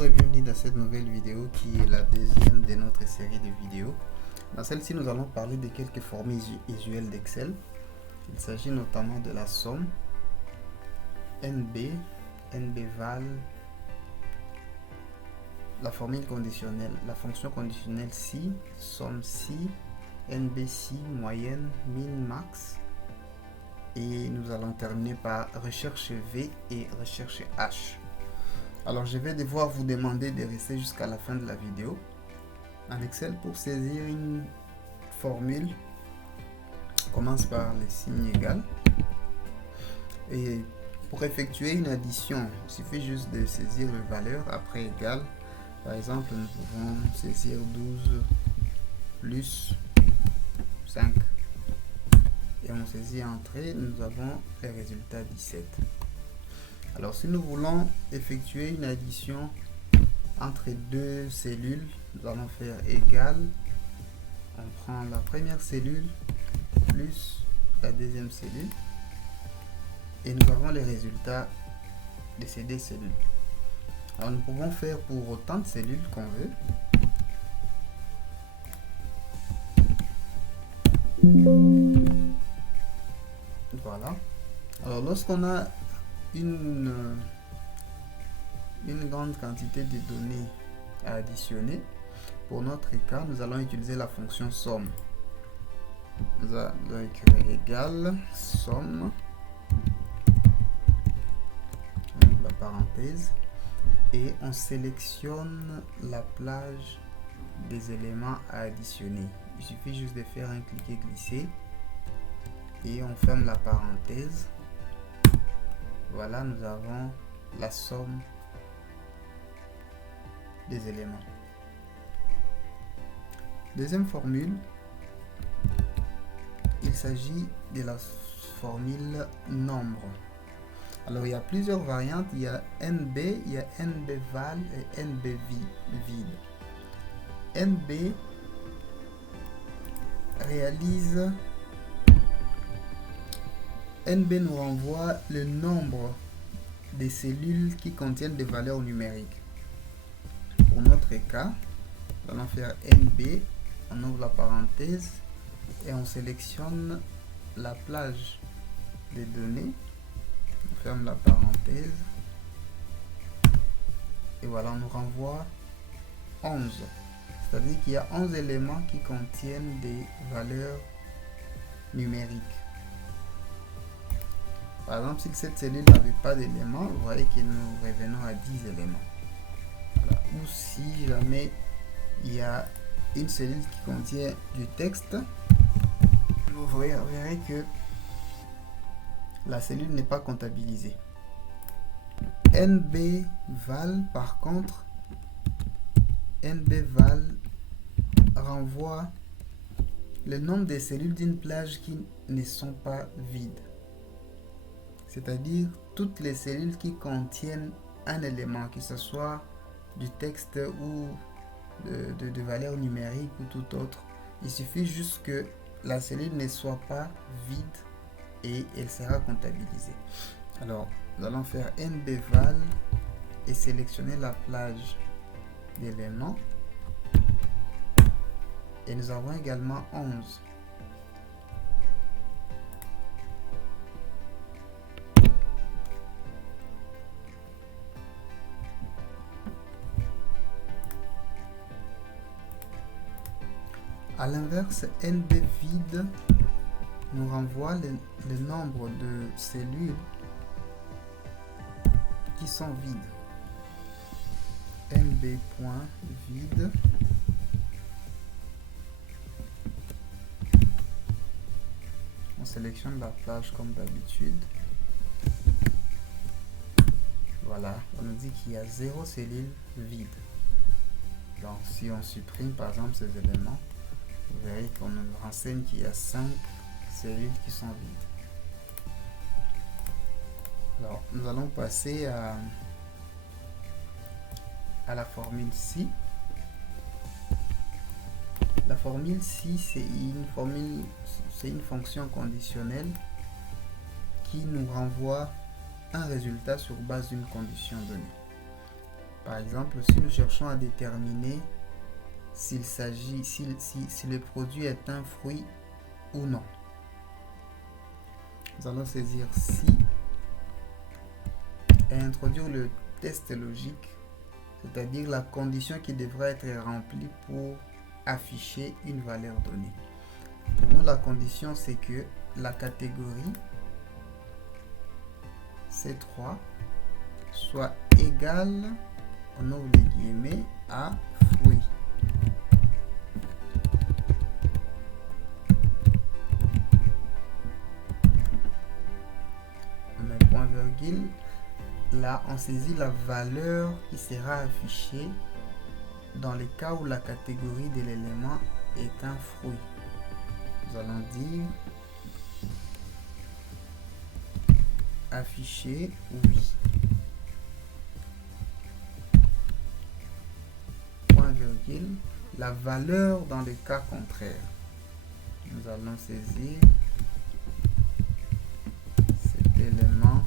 Bonjour et bienvenue dans cette nouvelle vidéo qui est la deuxième de notre série de vidéos. Dans celle-ci, nous allons parler de quelques formules usuelles d'Excel. Il s'agit notamment de la somme, NB, NBval, la formule conditionnelle, la fonction conditionnelle si, somme si, NB si, moyenne, min, max. Et nous allons terminer par recherche V et recherche H. Alors je vais devoir vous demander de rester jusqu'à la fin de la vidéo. En Excel, pour saisir une formule, on commence par les signes égal. Et pour effectuer une addition, il suffit juste de saisir les valeurs après égal. Par exemple, nous pouvons saisir 12 plus 5. Et on saisit entrée, nous avons les résultats 17. Alors si nous voulons effectuer une addition entre deux cellules, nous allons faire égal. On prend la première cellule plus la deuxième cellule. Et nous avons les résultats de ces deux cellules. Alors nous pouvons faire pour autant de cellules qu'on veut. Voilà. Alors lorsqu'on a une grande quantité de données à additionner, pour notre cas, nous allons utiliser la fonction somme. Nous allons écrire égal somme, la parenthèse, et on sélectionne la plage des éléments à additionner. Il suffit juste de faire un cliquer-glisser et on ferme la parenthèse. Voilà, nous avons la somme des éléments. Deuxième formule, il s'agit de la formule nombre. Alors il y a plusieurs variantes, il y a NB, il y a NBval et NB vide. NB réalise, NB nous renvoie le nombre des cellules qui contiennent des valeurs numériques. Pour notre cas, nous allons faire NB, on ouvre la parenthèse et on sélectionne la plage des données, on ferme la parenthèse et voilà, on nous renvoie 11. C'est-à-dire qu'il y a 11 éléments qui contiennent des valeurs numériques. Par exemple, si cette cellule n'avait pas d'éléments, vous voyez que nous revenons à 10 éléments. Voilà. Ou si jamais il y a une cellule qui contient du texte, vous verrez que la cellule n'est pas comptabilisée. NBval, par contre, NBval renvoie le nombre de cellules d'une plage qui ne sont pas vides. C'est-à-dire toutes les cellules qui contiennent un élément, que ce soit du texte ou de valeurs numériques ou tout autre. Il suffit juste que la cellule ne soit pas vide et elle sera comptabilisée. Alors, nous allons faire NBval et sélectionner la plage d'éléments. Et nous avons également 11. A l'inverse, NB vide nous renvoie le nombre de cellules qui sont vides. NB.vide on sélectionne la plage comme d'habitude. Voilà, on nous dit qu'il y a 0 cellule vide. Donc si on supprime par exemple ces éléments, vous verrez qu'on nous renseigne qu'il y a 5 cellules qui sont vides. Alors, nous allons passer à la formule si. La formule si, c'est une fonction conditionnelle qui nous renvoie un résultat sur base d'une condition donnée. Par exemple, si nous cherchons à déterminer si le produit est un fruit ou non, nous allons saisir si et introduire le test logique, c'est-à-dire la condition qui devrait être remplie pour afficher une valeur donnée. Pour nous, la condition, c'est que la catégorie C3 soit égale, on ouvre les guillemets, à fruit. Mais point virgule, là on saisit la valeur qui sera affichée dans les cas où la catégorie de l'élément est un fruit. Nous allons dire afficher oui. Point virgule, la valeur dans le cas contraire. Nous allons saisir cet élément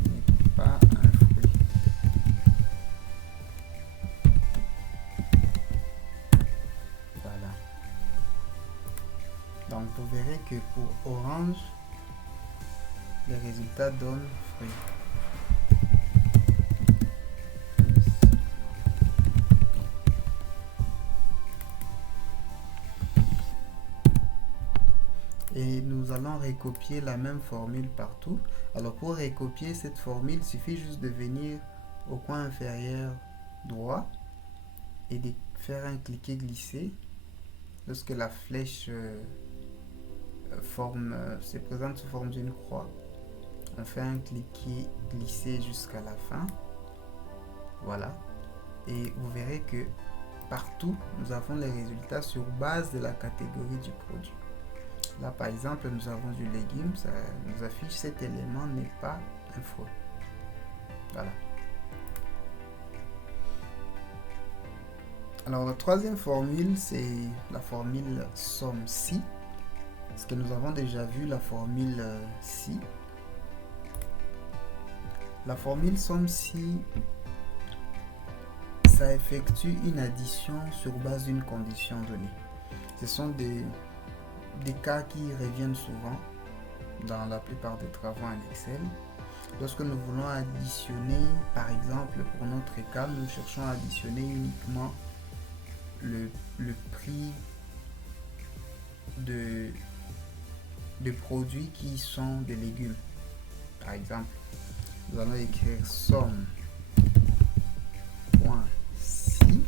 n'est pas un fruit. Voilà. Donc vous verrez que pour orange, les résultats donnent fruit. Et nous allons recopier la même formule partout. Alors pour recopier cette formule, il suffit juste de venir au coin inférieur droit et de faire un cliquer-glisser. Lorsque la flèche se présente sous forme d'une croix, on fait un cliquer-glisser jusqu'à la fin. Voilà. Et vous verrez que partout, nous avons les résultats sur base de la catégorie du produit. Là, par exemple, nous avons du légume, ça nous affiche cet élément n'est pas un fruit. Voilà. Alors, la troisième formule, c'est la formule somme si. Parce que nous avons déjà vu la formule si. La formule somme si, ça effectue une addition sur base d'une condition donnée. Ce sont des cas qui reviennent souvent dans la plupart des travaux en Excel. Lorsque nous voulons additionner, par exemple, pour notre cas, nous cherchons à additionner uniquement le prix de produits qui sont des légumes. Par exemple, nous allons écrire somme point si,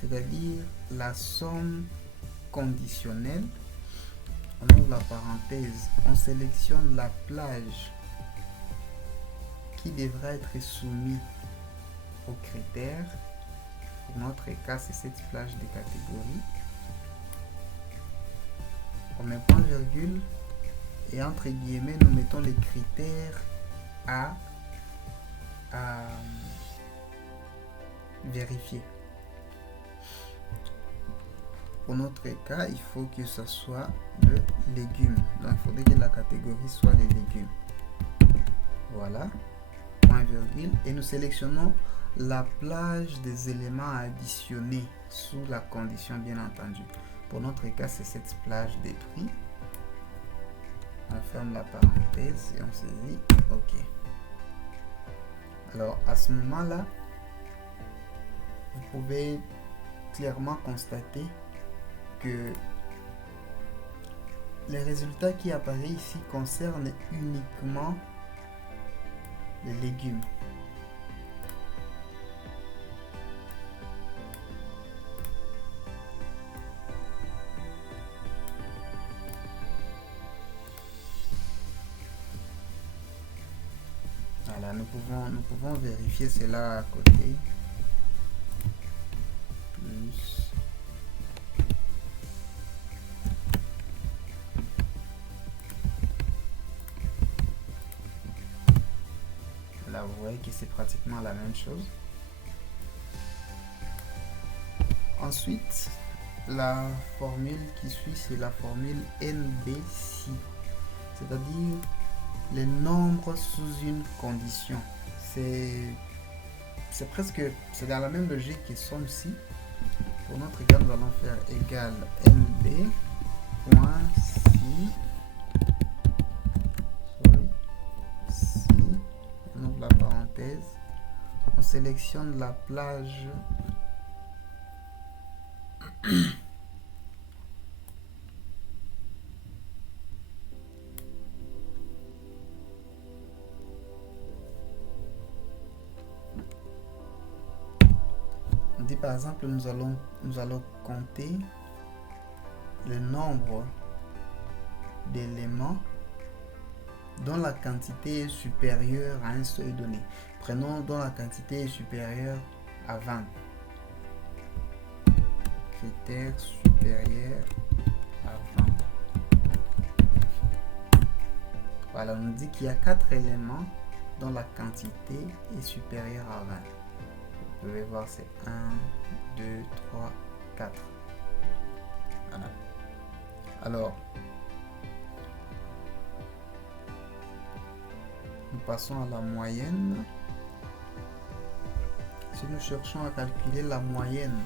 c'est-à-dire la somme conditionnelle. On ouvre la parenthèse, on sélectionne la plage qui devrait être soumise aux critères. Pour notre cas, c'est cette plage de catégorie. On met point virgule et entre guillemets, nous mettons les critères à vérifier. Pour notre cas, il faut que ce soit le légume. Donc, il faudrait que la catégorie soit les légumes. Voilà. Point virgule. Et nous sélectionnons la plage des éléments à additionner sous la condition, bien entendu. Pour notre cas, c'est cette plage détruite. On ferme la parenthèse et on se dit OK. Alors, à ce moment-là, vous pouvez clairement constater que les résultats qui apparaissent ici concernent uniquement les légumes. Voilà, nous pouvons vérifier cela à côté. Plus. Là, vous voyez que c'est pratiquement la même chose. Ensuite, la formule qui suit, c'est la formule NBC, c'est-à-dire les nombres sous une condition. c'est presque, c'est dans la même logique que somme si. Pour notre cas, nous allons faire égal nb point si, on ouvre la parenthèse, on sélectionne la plage on dit par exemple nous allons compter le nombre d'éléments dont la quantité est supérieure à un seuil donné. Prenons dont la quantité est supérieure à 20. Critère supérieur à 20. Voilà, on nous dit qu'il y a 4 éléments dont la quantité est supérieure à 20. Vous pouvez voir, c'est 1, 2, 3, 4. Voilà. Alors, nous passons à la moyenne. Si nous cherchons à calculer la moyenne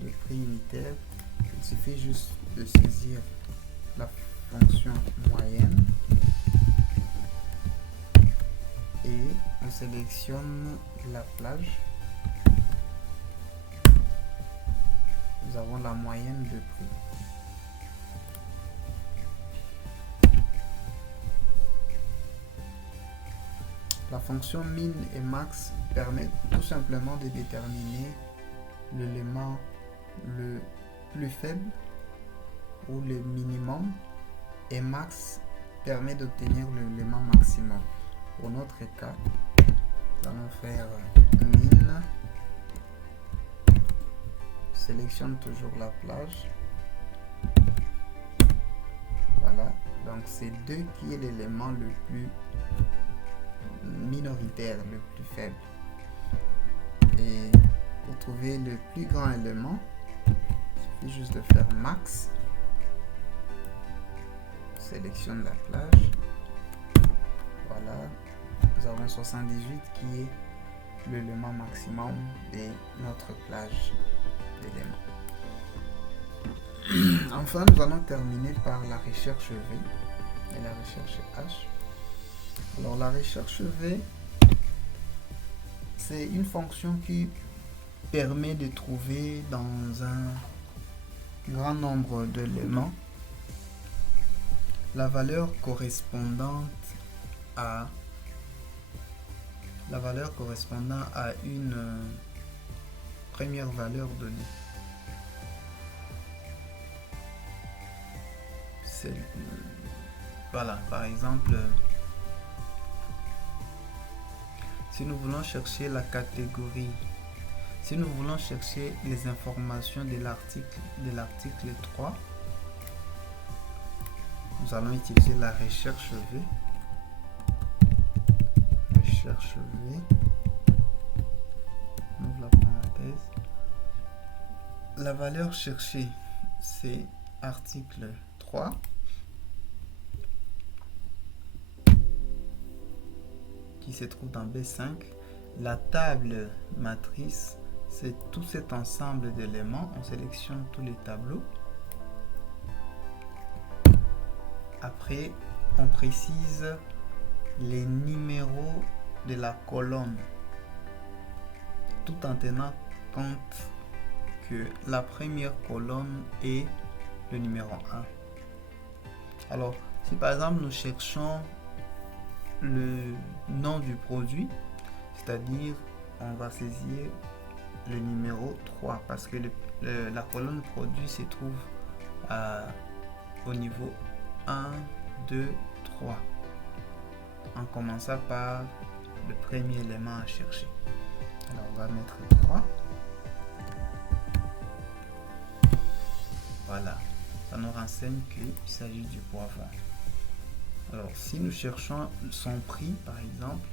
de prix unitaire, il suffit juste de saisir la fonction moyenne et on sélectionne la plage. Nous avons la moyenne de prix. La fonction min et max permet tout simplement de déterminer l'élément le plus faible ou le minimum, et max permet d'obtenir l'élément maximum. Pour notre cas, nous allons faire min, sélectionne toujours la plage. Voilà, donc c'est 2 qui est l'élément le plus minoritaire, le plus faible. Et pour trouver le plus grand élément, il suffit juste de faire max, sélectionne la plage. Voilà, nous avons 78 qui est l'élément maximum de notre plage d'éléments. Enfin, nous allons terminer par la recherche V et la recherche H. Alors la recherche V, c'est une fonction qui permet de trouver dans un grand nombre d'éléments la valeur correspondant à une première valeur donnée. Voilà, par exemple, si nous voulons chercher la catégorie, si nous voulons chercher les informations de l'article 3, nous allons utiliser la recherche V. Recherche V. On ouvre la parenthèse. La valeur cherchée, c'est article 3. Qui se trouve dans B5. La table matrice, c'est tout cet ensemble d'éléments. On sélectionne tous les tableaux. Après, on précise les numéros de la colonne, tout en tenant compte que la première colonne est le numéro 1. Alors, si par exemple nous cherchons le nom du produit, c'est-à-dire on va saisir le numéro 3 parce que la colonne produit se trouve au niveau 1, 2, 3 en commençant par le premier élément à chercher. Alors on va mettre 3. Voilà, ça nous renseigne qu'il s'agit du poivron. Alors si nous cherchons son prix par exemple,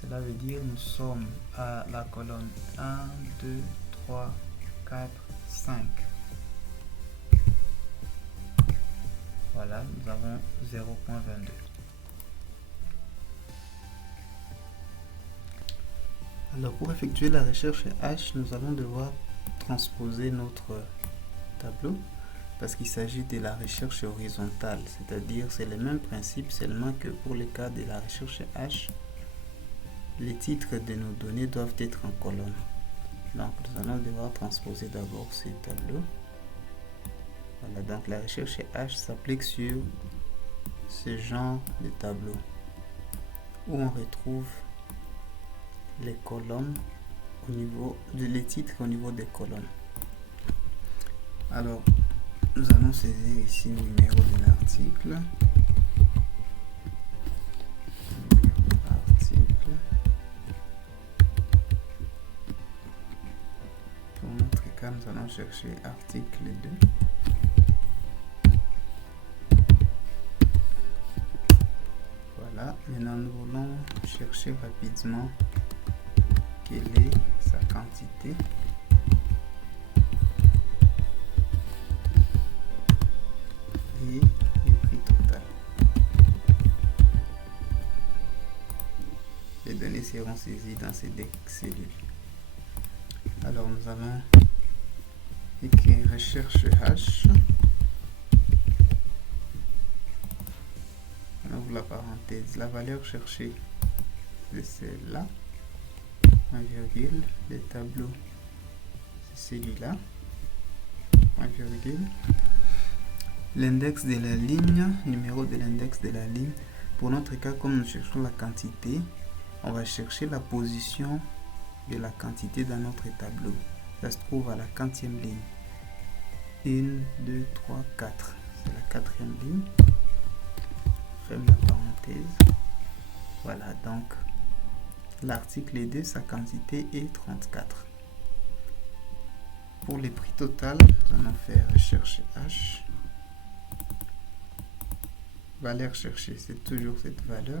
Cela veut dire nous sommes à la colonne 1, 2, 3, 4, 5. Voilà, nous avons 0.22. Alors pour effectuer la recherche H, nous allons devoir transposer notre tableau parce qu'il s'agit de la recherche horizontale, c'est-à-dire c'est le même principe, seulement que pour le cas de la recherche H, les titres de nos données doivent être en colonne. Donc nous allons devoir transposer d'abord ces tableaux. Voilà, donc la recherche H s'applique sur ce genre de tableau où on retrouve les colonnes au niveau les titres au niveau des colonnes. Alors nous allons saisir ici le numéro de l'article. Pour notre cas, nous allons chercher article 2. Voilà, maintenant nous voulons chercher rapidement quelle est sa quantité. Et le prix total. Les données seront saisies dans ces deux cellules. Alors nous allons écrire recherche H. On ouvre la parenthèse. La valeur cherchée c'est celle-là. Point virgule. Le tableau c'est celui-là. Point virgule. L'index de la ligne, numéro de l'index de la ligne. Pour notre cas, comme nous cherchons la quantité, on va chercher la position de la quantité dans notre tableau. Ça se trouve à la 40e ligne. 1, 2, 3, 4. C'est la 4e ligne. Ferme la parenthèse. Voilà, donc l'article 2, sa quantité est 34. Pour les prix total, nous allons faire recherche H. Valeur cherchée, c'est toujours cette valeur.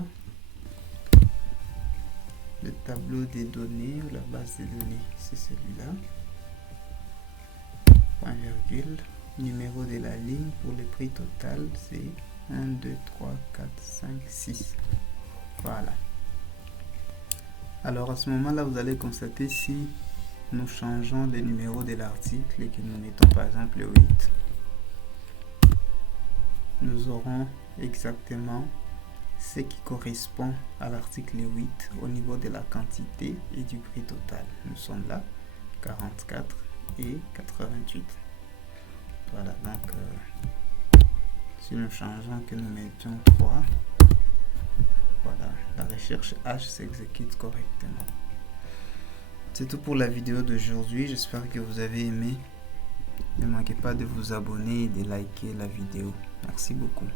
Le tableau des données ou la base des données, c'est celui-là. Point virgule. Numéro de la ligne pour le prix total, c'est 1, 2, 3, 4, 5, 6. Voilà. Alors à ce moment-là, vous allez constater si nous changeons le numéro de l'article et que nous mettons par exemple le 8. Nous aurons exactement ce qui correspond à l'article 8 au niveau de la quantité et du prix total. Nous sommes là, 44 et 88. Voilà, donc si nous changeons que nous mettions 3, voilà, la recherche H s'exécute correctement. C'est tout pour la vidéo d'aujourd'hui, j'espère que vous avez aimé. Ne manquez pas de vous abonner et de liker la vidéo. Merci beaucoup.